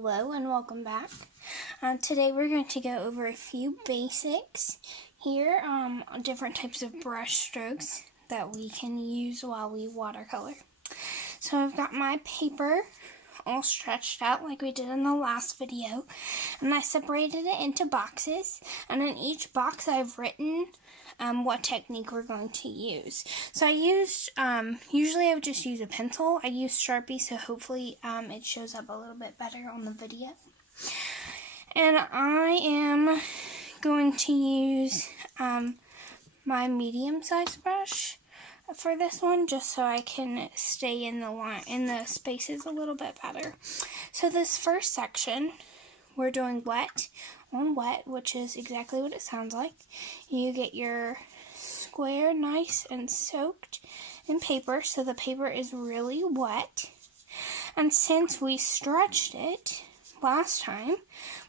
Hello and welcome back. Today we're going to go over a few basics here, different types of brush strokes that we can use while we watercolor. So I've got my paper all stretched out like we did in the last video, and I separated it into boxes, and in each box I've written what technique we're going to use. So I used, usually I would just use a pencil. I used Sharpie, so hopefully it shows up a little bit better on the video. And I am going to use my medium-sized brush for this one, just so I can stay in the spaces a little bit better. So this first section, we're doing wet on wet, which is exactly what it sounds like. You get your square nice and soaked in paper, so the paper is really wet. And since we stretched it last time,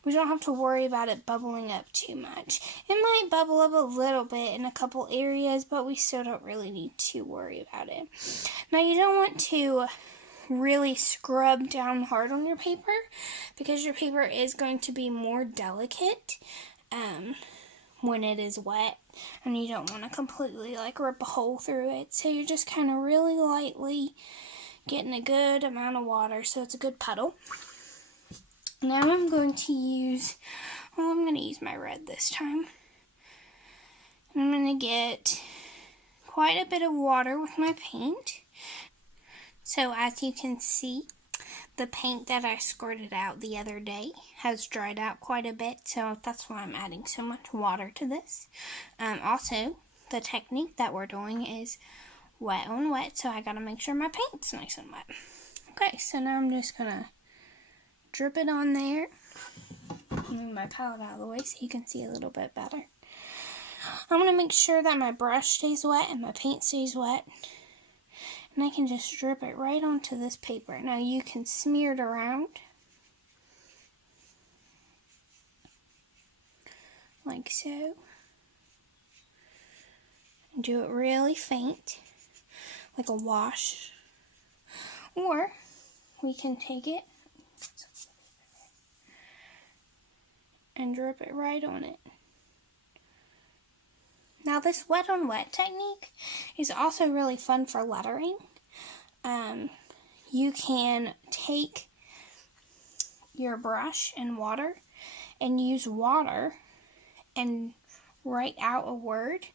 we don't have to worry about it bubbling up too much. It might bubble up a little bit in a couple areas, but we still don't really need to worry about it. Now, you don't want to really scrub down hard on your paper, because your paper is going to be more delicate when it is wet, and you don't want to completely rip a hole through it. So you're just kind of really lightly getting a good amount of water so it's a good puddle. Now I'm going to use my red this time. And I'm going to get quite a bit of water with my paint. So as you can see, the paint that I squirted out the other day has dried out quite a bit, so that's why I'm adding so much water to this. Also, the technique that we're doing is wet on wet, so I gotta make sure my paint's nice and wet. Okay, so now I'm just gonna drip it on there. Move my palette out of the way so you can see a little bit better. I'm gonna make sure that my brush stays wet and my paint stays wet. And I can just drip it right onto this paper. Now you can smear it around like so. And do it really faint, like a wash. Or we can take it and drip it right on it. Now this wet on wet technique is also really fun for lettering. You can take your brush and water and use water and write out a word,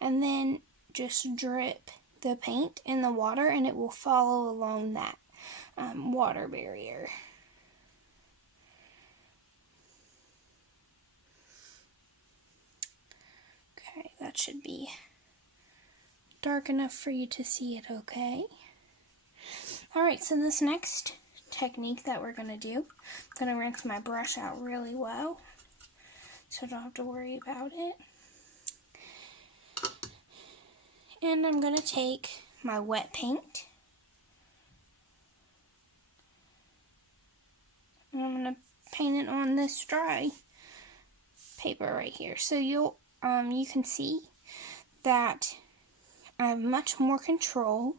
and then just drip the paint in the water and it will follow along that water barrier. Okay, that should be dark enough for you to see it okay. Alright, so this next technique that we're going to do, I'm going to rinse my brush out really well, so I don't have to worry about it. And I'm going to take my wet paint, and I'm going to paint it on this dry paper right here. So you can see that I have much more control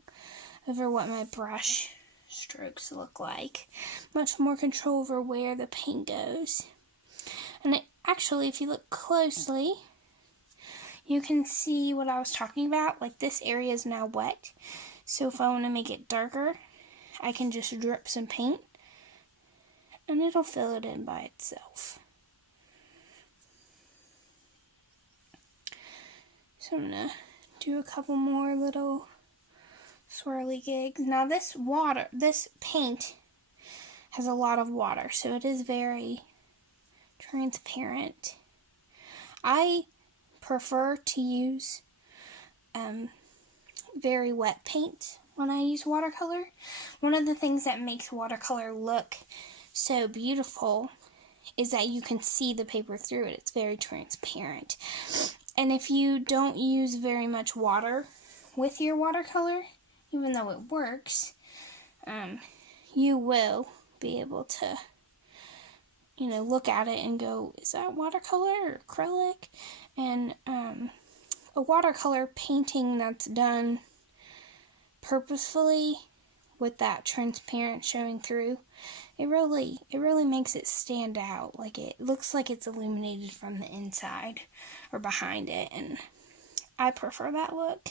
over what my brush strokes look like. Much more control over where the paint goes. And actually, if you look closely, you can see what I was talking about. Like, this area is now wet. So if I want to make it darker, I can just drip some paint and it'll fill it in by itself. So I'm going to do a couple more little swirly gigs. Now this paint has a lot of water, so it is very transparent. I prefer to use very wet paint when I use watercolor. One of the things that makes watercolor look so beautiful is that you can see the paper through it. It's very transparent. And if you don't use very much water with your watercolor, even though it works, you will be able to, look at it and go, is that watercolor or acrylic? And a watercolor painting that's done purposefully with that transparent showing through it really makes it stand out. Like, it looks like it's illuminated from the inside or behind it, and I prefer that look.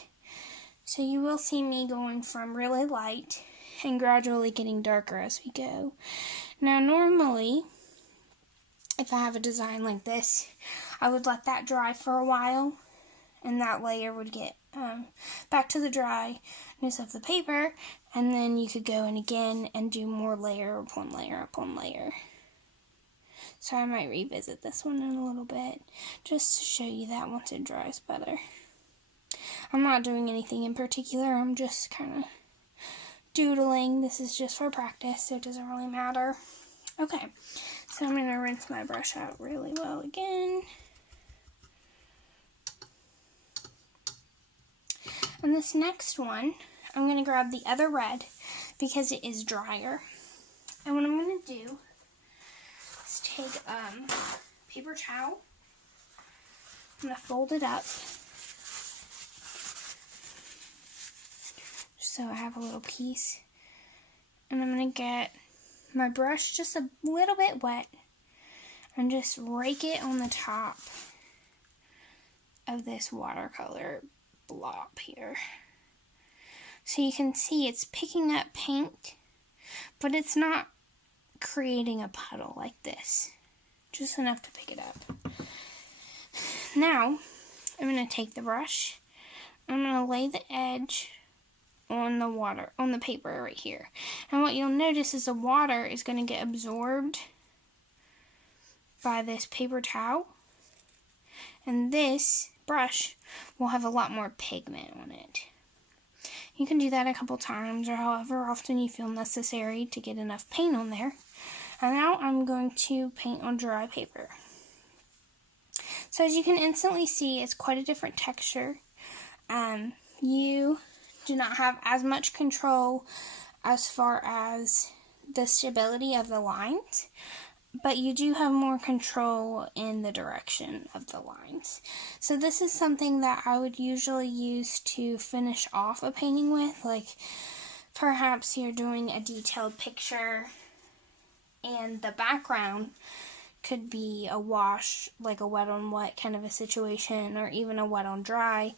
So you will see me going from really light and gradually getting darker as we go. Now, normally, if I have a design like this, I would let that dry for a while, and that layer would get back to the dryness of the paper, and then you could go in again and do more layer upon layer upon layer. So I might revisit this one in a little bit, just to show you that once it dries better. I'm not doing anything in particular, I'm just kind of doodling. This is just for practice, so it doesn't really matter. Okay, so I'm going to rinse my brush out really well again. And this next one, I'm going to grab the other red because it is drier. And what I'm going to do is take paper towel. I'm going to fold it up so I have a little piece. And I'm going to get my brush just a little bit wet and just rake it on the top of this watercolor blob here. So you can see it's picking up paint, but it's not creating a puddle like this. Just enough to pick it up. Now, I'm going to take the brush, I'm going to lay the edge on the paper right here. And what you'll notice is the water is going to get absorbed by this paper towel, and this brush will have a lot more pigment on it. You can do that a couple times, or however often you feel necessary to get enough paint on there. And now I'm going to paint on dry paper. So as you can instantly see, it's quite a different texture. You do not have as much control as far as the stability of the lines, but you do have more control in the direction of the lines. So this is something that I would usually use to finish off a painting with, like perhaps you're doing a detailed picture and the background could be a wash, like a wet on wet kind of a situation, or even a wet on dry.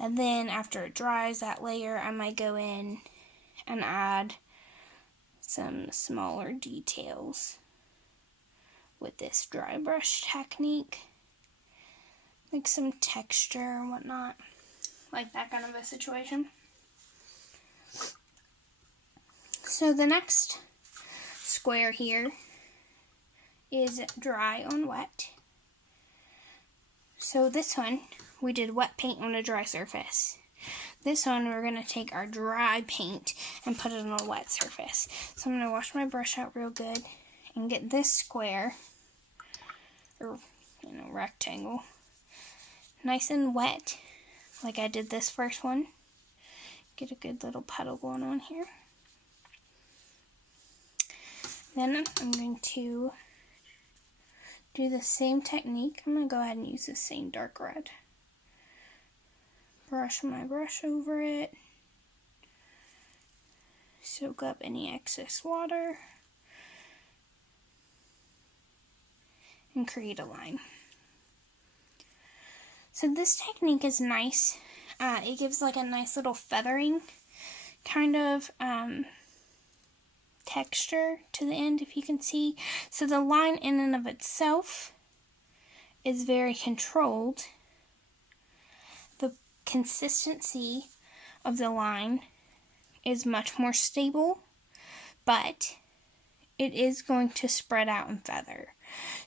And then after it dries, that layer, I might go in and add some smaller details with this dry brush technique, like some texture or whatnot, like that kind of a situation. So the next square here is dry on wet. So this one, we did wet paint on a dry surface. This one, we're going to take our dry paint and put it on a wet surface. So I'm going to wash my brush out real good and get this square, or rectangle, nice and wet, like I did this first one. Get a good little puddle going on here. Then I'm going to do the same technique. I'm going to go ahead and use the same dark red. Brush my brush over it. Soak up any excess water. And create a line. So this technique is nice. It gives like a nice little feathering kind of texture to the end, if you can see. So the line in and of itself is very controlled. The consistency of the line is much more stable, but it is going to spread out and feather.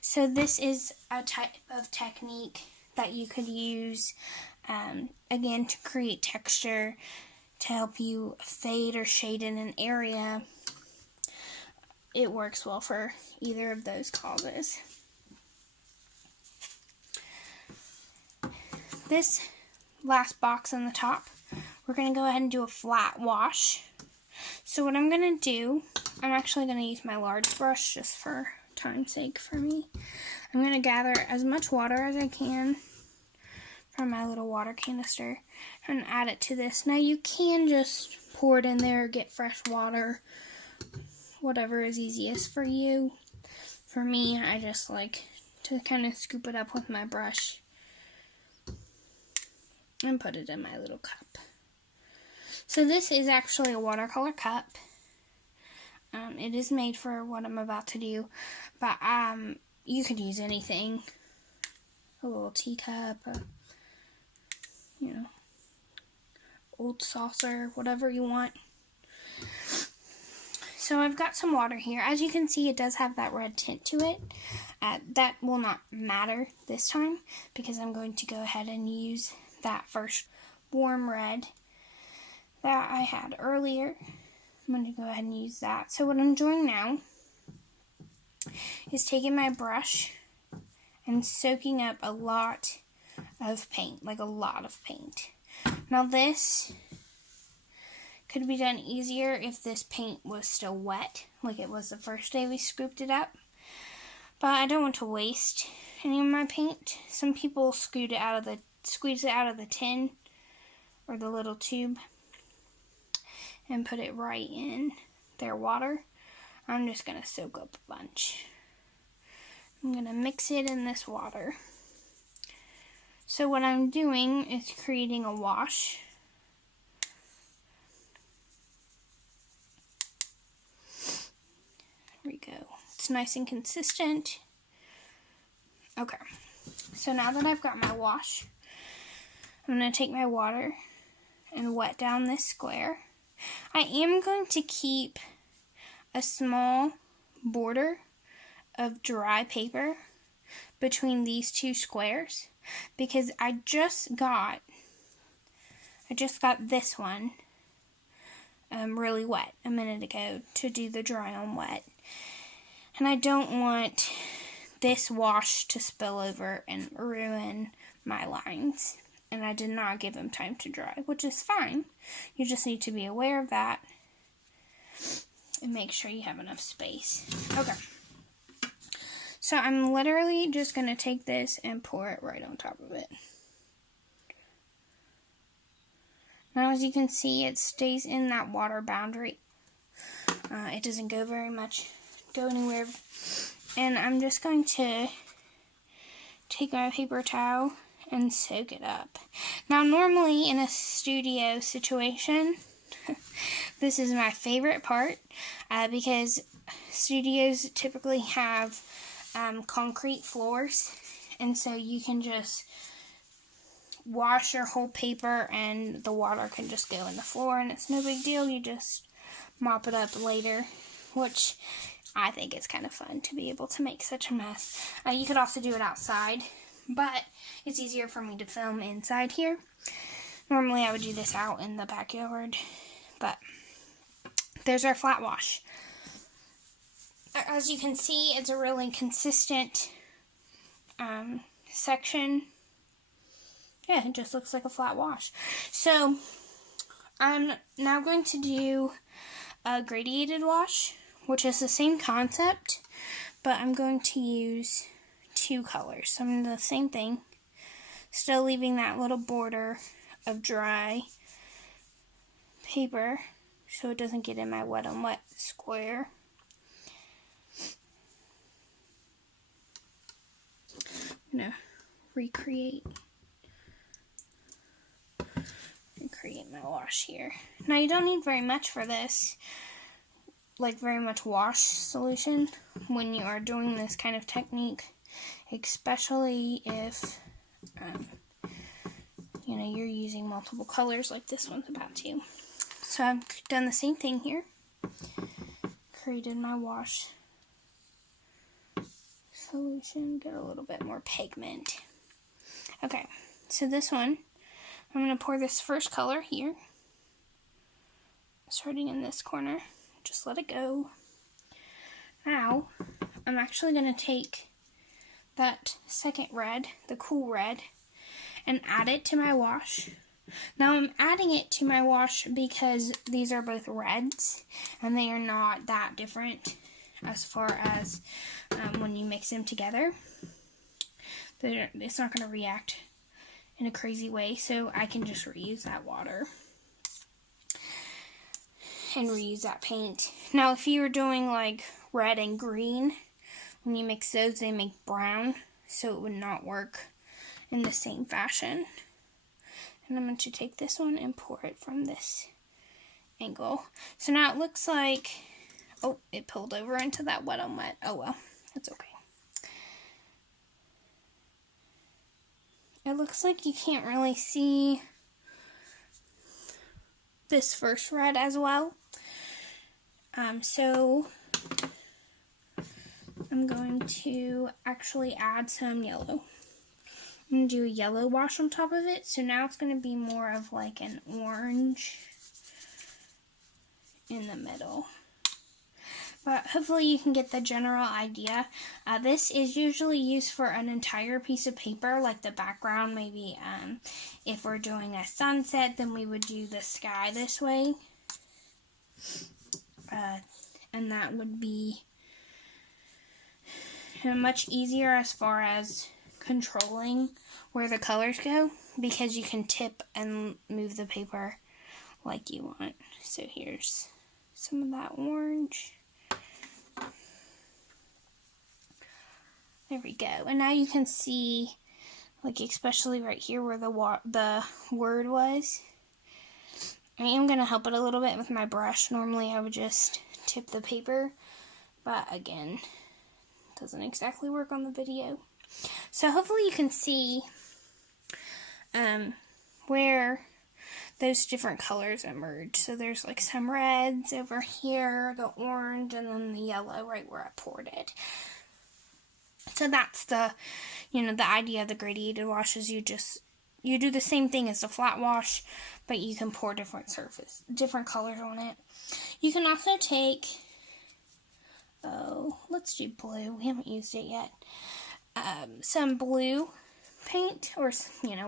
So this is a type of technique that you could use, again, to create texture, to help you fade or shade in an area. It works well for either of those causes. This last box on the top, we're going to go ahead and do a flat wash. So what I'm going to do, I'm actually going to use my large brush just for time's sake for me. I'm going to gather as much water as I can from my little water canister and add it to this. Now you can just pour it in there, get fresh water, whatever is easiest for you. For me, I just like to kind of scoop it up with my brush and put it in my little cup. So this is actually a watercolor cup. It is made for what I'm about to do, but you could use anything. A little teacup, old saucer, whatever you want. So I've got some water here. As you can see, it does have that red tint to it. That will not matter this time because I'm going to go ahead and use that first warm red that I had earlier. I'm going to go ahead and use that. So what I'm doing now is taking my brush and soaking up a lot of paint, like a lot of paint. Now this could be done easier if this paint was still wet, like it was the first day we scooped it up. But I don't want to waste any of my paint. Some people squeeze it out of the tin or the little tube and put it right in their water. I'm just going to soak up a bunch. I'm going to mix it in this water. So what I'm doing is creating a wash. There we go. It's nice and consistent. Okay, so now that I've got my wash, I'm going to take my water and wet down this square. I am going to keep a small border of dry paper between these two squares because I just got this one really wet a minute ago to do the dry on wet. And I don't want this wash to spill over and ruin my lines. And I did not give them time to dry, which is fine. You just need to be aware of that and make sure you have enough space. Okay. So I'm literally just going to take this and pour it right on top of it. Now as you can see, it stays in that water boundary. It doesn't go anywhere. And I'm just going to take my paper towel and soak it up. Now normally in a studio situation, this is my favorite part because studios typically have concrete floors, and so you can just wash your whole paper and the water can just go in the floor and it's no big deal. You just mop it up later, which I think is kind of fun to be able to make such a mess. You could also do it outside, but it's easier for me to film inside here. Normally I would do this out in the backyard, but there's our flat wash. As you can see, it's a really consistent section. Yeah, it just looks like a flat wash. So I'm now going to do a gradiated wash, which is the same concept, but I'm going to use two colors. So I'm going to do the same thing, still leaving that little border of dry paper so it doesn't get in my wet on wet square. I'm going to recreate my wash here. Now you don't need very much for this, like very much wash solution when you are doing this kind of technique, especially if you're using multiple colors like this one's about to. So I've done the same thing here, created my wash solution, get a little bit more pigment. Okay, so this one, I'm going to pour this first color here, starting in this corner. Just let it go. Now, I'm actually going to take that second red, the cool red, and add it to my wash. Now, I'm adding it to my wash because these are both reds, and they are not that different as far as when you mix them together. It's not going to react in a crazy way, so I can just reuse that water. and reuse that paint. Now, if you were doing like red and green, when you mix those, they make brown, so it would not work in the same fashion. And I'm going to take this one and pour it from this angle. So now it looks like, oh, it pulled over into that wet on wet. Oh well, that's okay. It looks like you can't really see this first red as well. So I'm going to actually add some yellow. I'm going to do a yellow wash on top of it. So now it's going to be more of like an orange in the middle. But hopefully you can get the general idea. This is usually used for an entire piece of paper, like the background. Maybe if we're doing a sunset, then we would do the sky this way. And that would be much easier as far as controlling where the colors go, because you can tip and move the paper like you want. So here's some of that orange. There we go. And now you can see, like especially right here where the word was. I am going to help it a little bit with my brush. Normally I would just tip the paper, but again, it doesn't exactly work on the video. So hopefully you can see where those different colors emerge. So there's like some reds over here, the orange, and then the yellow right where I poured it. So that's the, the idea of the gradiated wash is you do the same thing as the flat wash, but you can pour different colors on it. You can also take, let's do blue. We haven't used it yet. Some blue paint, or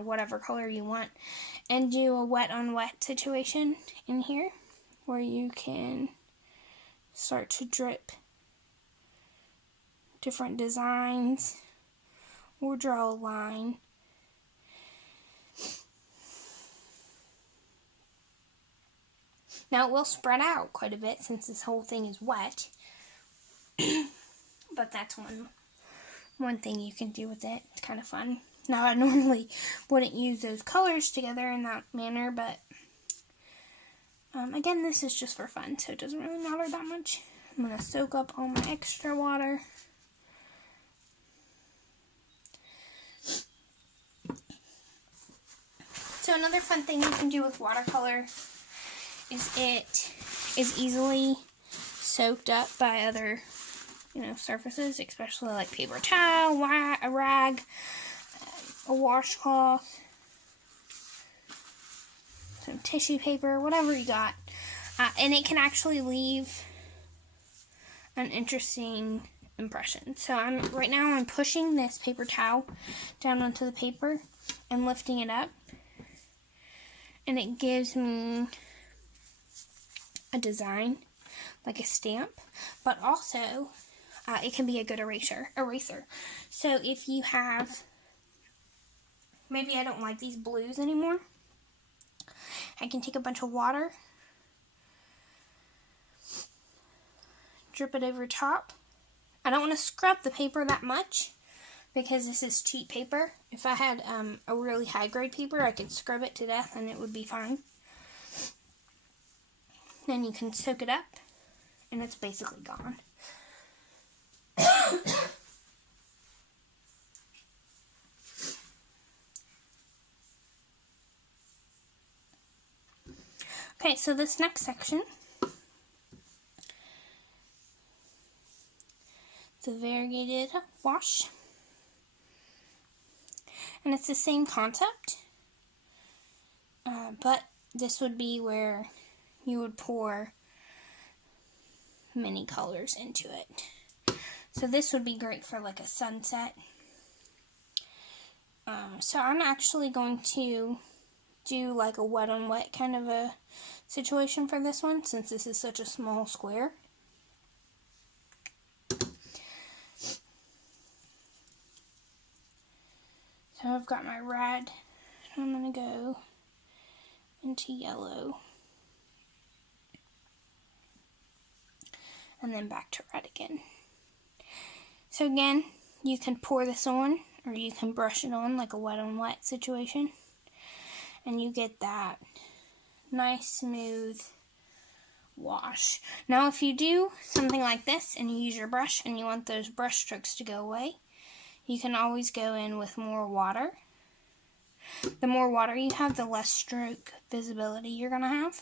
whatever color you want, and do a wet on wet situation in here where you can start to drip different designs or draw a line. Now it will spread out quite a bit since this whole thing is wet, but that's one thing you can do with it. It's kind of fun. Now, I normally wouldn't use those colors together in that manner, but again, this is just for fun, so it doesn't really matter that much. I'm going to soak up all my extra water. So another fun thing you can do with watercolor is it is easily soaked up by other surfaces, especially like paper towel, a rag, a washcloth, some tissue paper, whatever you got. And it can actually leave an interesting impression. So right now I'm pushing this paper towel down onto the paper and lifting it up. And it gives me a design, like a stamp, but also it can be a good eraser. So if you have, maybe I don't like these blues anymore, I can take a bunch of water, drip it over top. I don't want to scrub the paper that much because this is cheap paper. If I had a really high grade paper, I could scrub it to death and it would be fine. Then you can soak it up and it's basically gone. Okay, so this next section, it's a variegated wash, and it's the same concept, but this would be where you would pour many colors into it. So this would be great for like a sunset. So I'm actually going to do like a wet on wet kind of a situation for this one, since this is such a small square. So I've got my red, I'm going to go into yellow. and then back to red again. So again, you can pour this on, or you can brush it on like a wet on wet situation, and you get that nice smooth wash. Now if you do something like this and you use your brush and you want those brush strokes to go away, you can always go in with more water. The more water you have, the less stroke visibility you're going to have,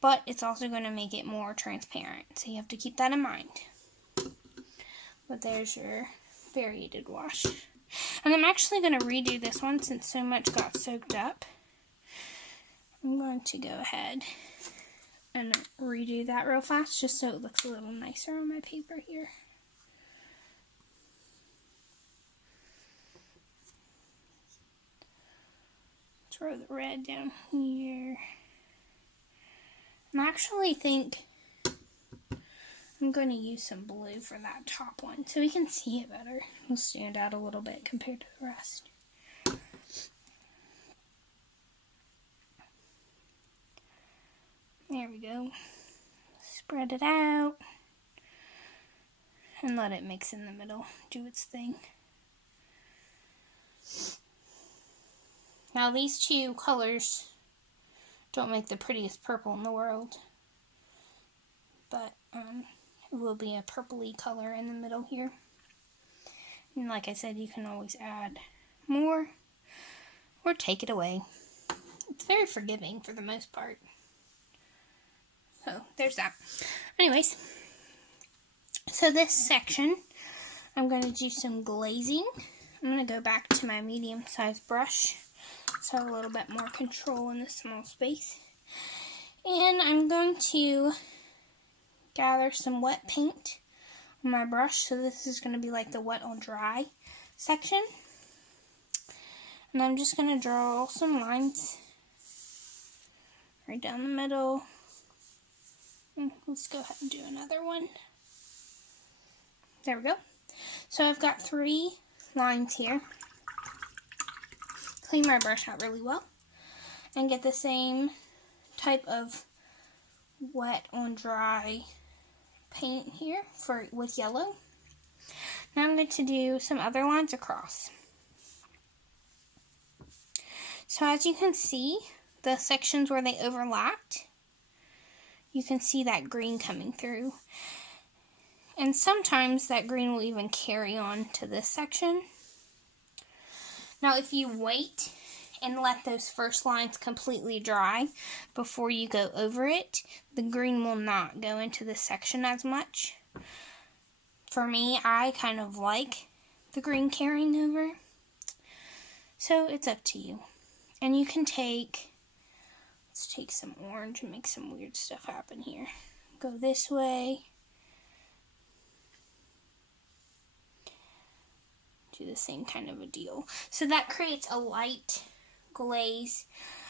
but it's also going to make it more transparent, so you have to keep that in mind. But there's your variated wash. And I'm actually going to redo this one since so much got soaked up. I'm going to go ahead and redo that real fast just so it looks a little nicer on my paper here. Throw the red down here. And I actually think I'm going to use some blue for that top one so we can see it better. It'll stand out a little bit compared to the rest. There we go. Spread it out and let it mix in the middle, do its thing. Now these two colors don't make the prettiest purple in the world, but it will be a purpley color in the middle here. And like I said, you can always add more or take it away. It's very forgiving for the most part. So there's that. Anyways, so this section, I'm going to do some glazing. I'm going to go back to my medium-sized brush, so I have a little bit more control in this small space. And I'm going to gather some wet paint on my brush. So this is going to be like the wet on dry section. And I'm just going to draw some lines right down the middle. Let's go ahead and do another one. There we go. So I've got 3 lines here. Clean my brush out really well and get the same type of wet on dry paint here with yellow. Now I'm going to do some other lines across. So as you can see, the sections where they overlapped, you can see that green coming through. And sometimes that green will even carry on to this section. Now if you wait and let those first lines completely dry before you go over it, the green will not go into this section as much. For me, I kind of like the green carrying over. So it's up to you. And you can let's take some orange and make some weird stuff happen here. Go this way. Do the same kind of a deal. So that creates a light glaze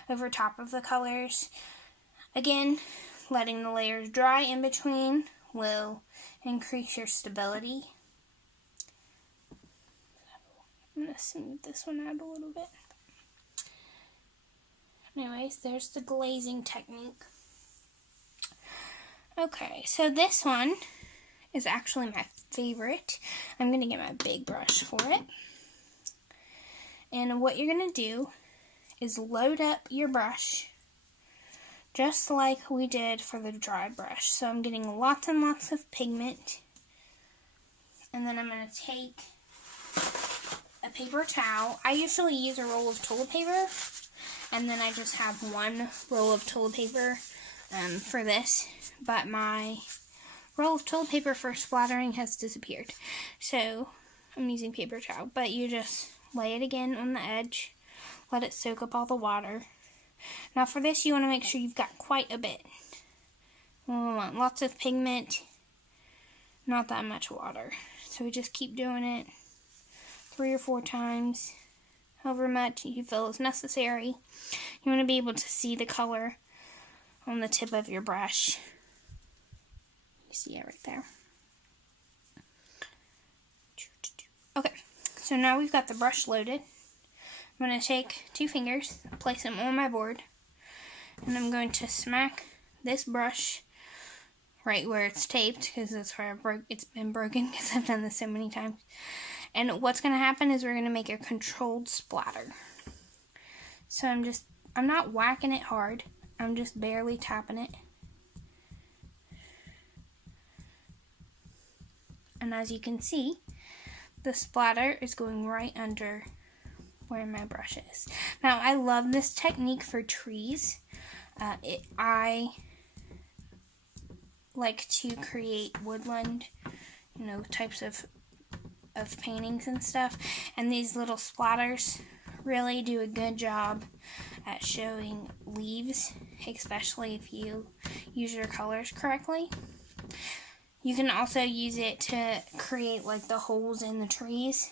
over top of the colors. Again, letting the layers dry in between will increase your stability. I'm going to smooth this one out a little bit. Anyways, there's the glazing technique. Okay, so this one is actually my favorite. I'm going to get my big brush for it. And what you're going to do is load up your brush just like we did for the dry brush. So I'm getting lots and lots of pigment. And then I'm going to take a paper towel. I usually use a roll of toilet paper. And then I just have one roll of toilet paper for this. But my roll of toilet paper for splattering has disappeared. So I'm using paper towel. But you just lay it again on the edge. Let it soak up all the water. Now for this, you want to make sure you've got quite a bit. We want lots of pigment, not that much water. So we just keep doing it 3 or 4 times. However much you feel is necessary. You want to be able to see the color on the tip of your brush. You see it right there. Okay, so now we've got the brush loaded. I'm going to take 2 fingers, place them on my board, and I'm going to smack this brush right where it's taped, because that's where it's been broken, because I've done this so many times. And what's going to happen is we're going to make a controlled splatter. So I'm not whacking it hard. I'm just barely tapping it. And as you can see, the splatter is going right under where my brush is. Now, I love this technique for trees. I like to create woodland, types of paintings and stuff. And these little splatters really do a good job at showing leaves, especially if you use your colors correctly. You can also use it to create like the holes in the trees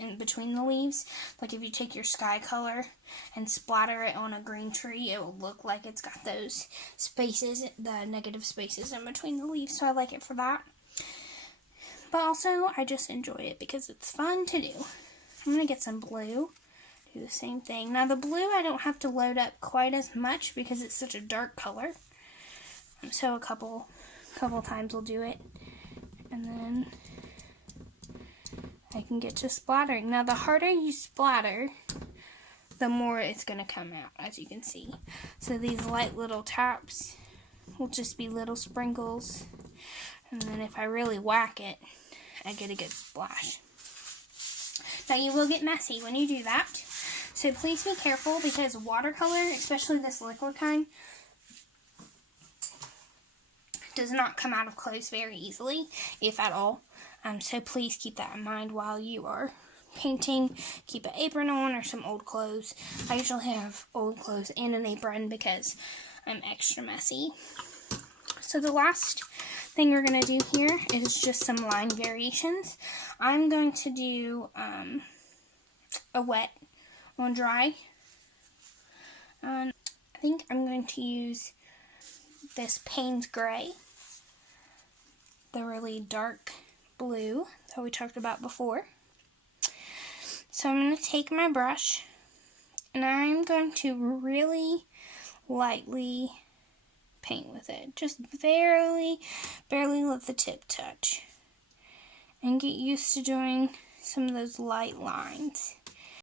in between the leaves. Like if you take your sky color and splatter it on a green tree, it will look like it's got those spaces, the negative spaces in between the leaves. So I like it for that. But also I just enjoy it because it's fun to do. I'm going to get some blue. Do the same thing. Now the blue I don't have to load up quite as much because it's such a dark color. So a couple times we'll do it. And then I can get to splattering. Now the harder you splatter, the more it's going to come out, as you can see. So these light little taps will just be little sprinkles. And then if I really whack it, I get a good splash. Now you will get messy when you do that. So please be careful because watercolor, especially this liquid kind, does not come out of clothes very easily, if at all. So please keep that in mind while you are painting. Keep an apron on or some old clothes. I usually have old clothes and an apron because I'm extra messy. So the last thing we're going to do here is just some line variations. I'm going to do a wet on dry. I think I'm going to use this Payne's Gray, the really dark blue that we talked about before. So I'm going to take my brush and I'm going to really lightly paint with it. Just barely let the tip touch. And get used to doing some of those light lines.